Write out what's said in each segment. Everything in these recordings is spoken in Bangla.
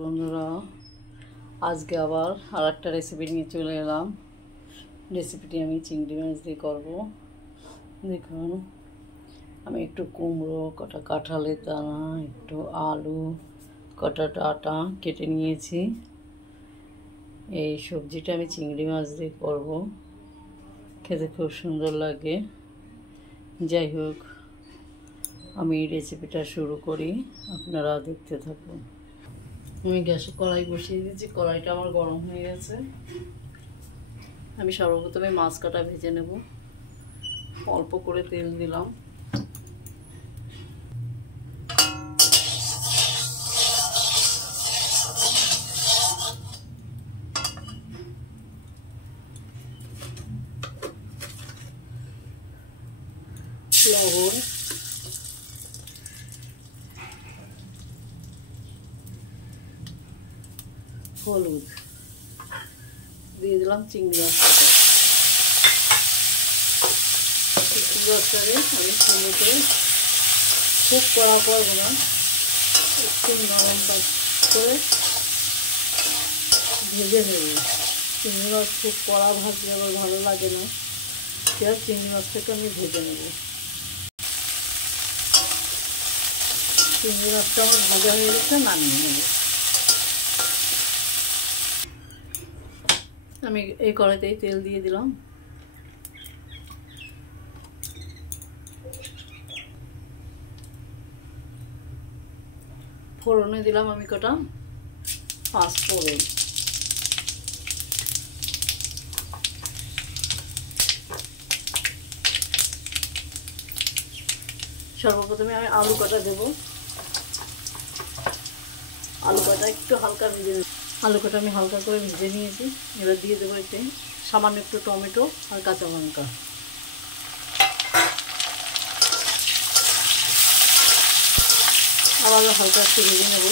বন্ধুরা, আজকে আবার আরেকটা রেসিপি নিয়ে চলে এলাম। রেসিপিটি আমি চিংড়ি মাছ দিয়ে করব। দেখুন, আমি একটু কুমড়ো, কটা কাঁঠালের দানা, একটু আলু, কটা ডাঁটা কেটে নিয়েছি। এই সবজিটা আমি চিংড়ি মাছ দিয়ে করব, খেতে খুব সুন্দর লাগে। যাই হোক, আমি রেসিপিটা শুরু করি, আপনারা দেখতে থাকুন। আমি গ্যাসে কড়াই বসিয়ে দিয়েছি, কড়াইটা আমার গরম হয়ে গেছে। আমি সর্বপ্রথমে মাছ কাটা ভেজে নেব। অল্প করে তেল দিলাম। লবণ, হলুদ দিয়ে দিলাম। চিংড়ি মাছ কাটা চিংড়ি মাছটাকে আমি চিংড়িতে খুব কড়া করবো না, একটু নরম করে ভেজে নেব। চিংড়ি মাছ খুব কড়া ভাজলে আবার ভালো লাগে না, এবার চিংড়ি মাছটাকে আমি ভেজে নেব। চিংড়ি মাছটা আমার ভাজা হয়ে গেছে, নামিয়ে নেব। আমি এই কড়াইতেই তেল দিয়ে দিলাম। ফোড়নে দিলাম আমি কটা পাঁচফোড়ন। সর্বপ্রথমে আমি আলু কটা দেবো। আলু কটা একটু হালকা ভেজে নেব। আলু কটা আমি হালকা করে ভেজে নিয়েছি। এবার দিয়ে দেবো একটু সামান্য একটু টমেটো আর কাঁচা লঙ্কা। আবার হালকা একটু ভেজে নেব।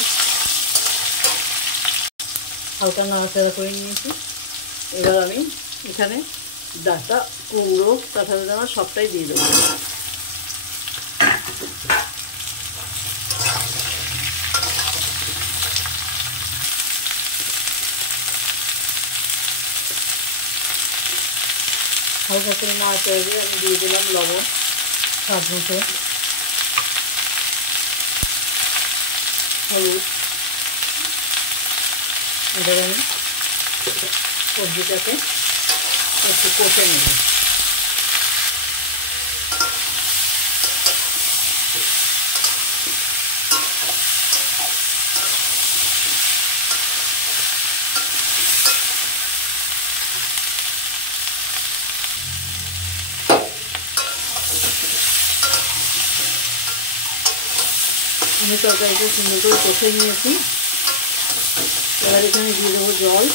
হালকা নাড়াচাড়া করে নিয়েছি। এবার আমি এখানে ডাঁটা, কুমড়ো, কাঁঠালের দানা সবটাই দিয়ে দেবো। হালকা করে নাড়াচাড়া দিয়ে আমি দিয়ে দিলাম লবণ স্বাদ মতো, হলুদ। এবার আমি সবজিটাকে একটু কষে নেব। আমি তরকারিটা সুন্দর করে কষে নিয়েছি। এবার এখানে দিয়ে দেবো জল।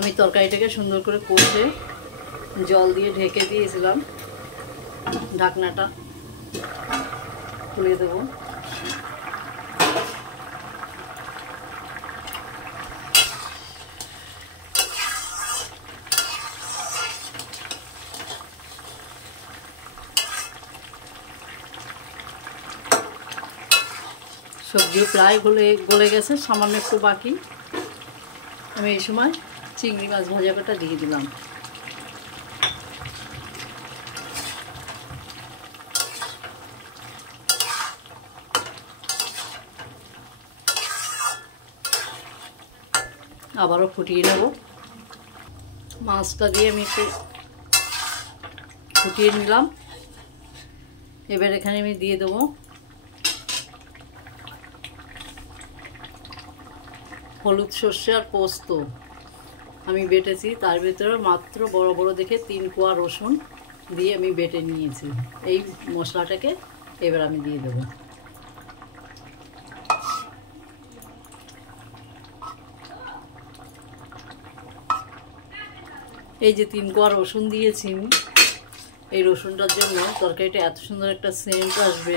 আমি তরকারিটাকে সুন্দর করে কষে জল দিয়ে ঢেকে দিয়েছিলাম। ঢাকনাটা খুলে দেব। সবজিও প্রায় গলে গেছে, সামান্য একটু বাকি। আমি এই সময় চিংড়ি মাছ ভাজা কটা দিয়ে দিলাম। আবারও ফুটিয়ে নেব। মাছটা দিয়ে আমি একটু ফুটিয়ে নিলাম। এবার এখানে আমি দিয়ে দেবো হলুদ, সর্ষে আর পোস্ত। আমি বেটেছি, তার ভিতরে মাত্র বড় বড় দেখে 3 কোয়া রসুন দিয়ে আমি বেটে নিয়েছি। এই মশলাটাকে এবার আমি দিয়ে দেবো। এই যে 3 কোয়া রসুন দিয়েছি, এই রসুনটার জন্য তরকারিটা এত সুন্দর একটা সেন্ট আসবে,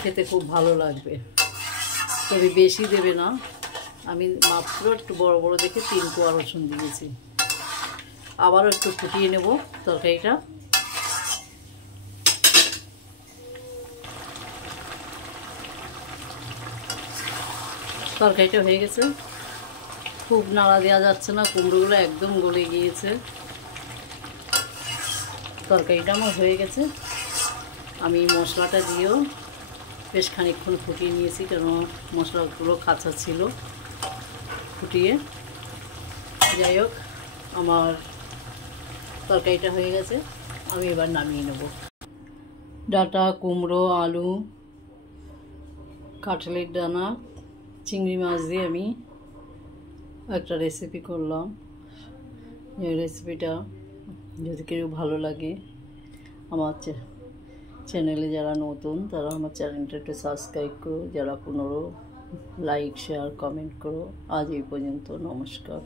খেতে খুব ভালো লাগবে। তবে বেশি দেবে না, আমি মাত্র একটু বড় বড় দেখে 3 কোয়া রসুন দিয়েছি। আবারও একটু ফুটিয়ে নেব তরকারিটা। তরকারিটা হয়ে গেছে, খুব নাড়া দেওয়া যাচ্ছে না, কুমড়োগুলো একদম গলে গিয়েছে। তরকারিটা আমার হয়ে গেছে। আমি মশলাটা দিয়েও বেশ খানিকক্ষণ ফুটিয়ে নিয়েছি, কারণ মশলাগুলো কাঁচা ছিল। ফুটিয়ে যাই হোক, আমার তরকারিটা হয়ে গেছে, আমি এবার নামিয়ে নেব। ডাঁটা, কুমড়ো, আলু, কাঁঠালের দানা, চিংড়ি মাছ দিয়ে আমি একটা রেসিপি করলাম। এই রেসিপিটা যদি কেউ ভালো লাগে, আমার চ্যানেলে যারা নতুন তারা আমার চ্যানেলটা একটু সাবস্ক্রাইব করো, যারা পুনরো লাইক শেয়ার কমেন্ট করো। আজ এই পর্যন্ত, নমস্কার।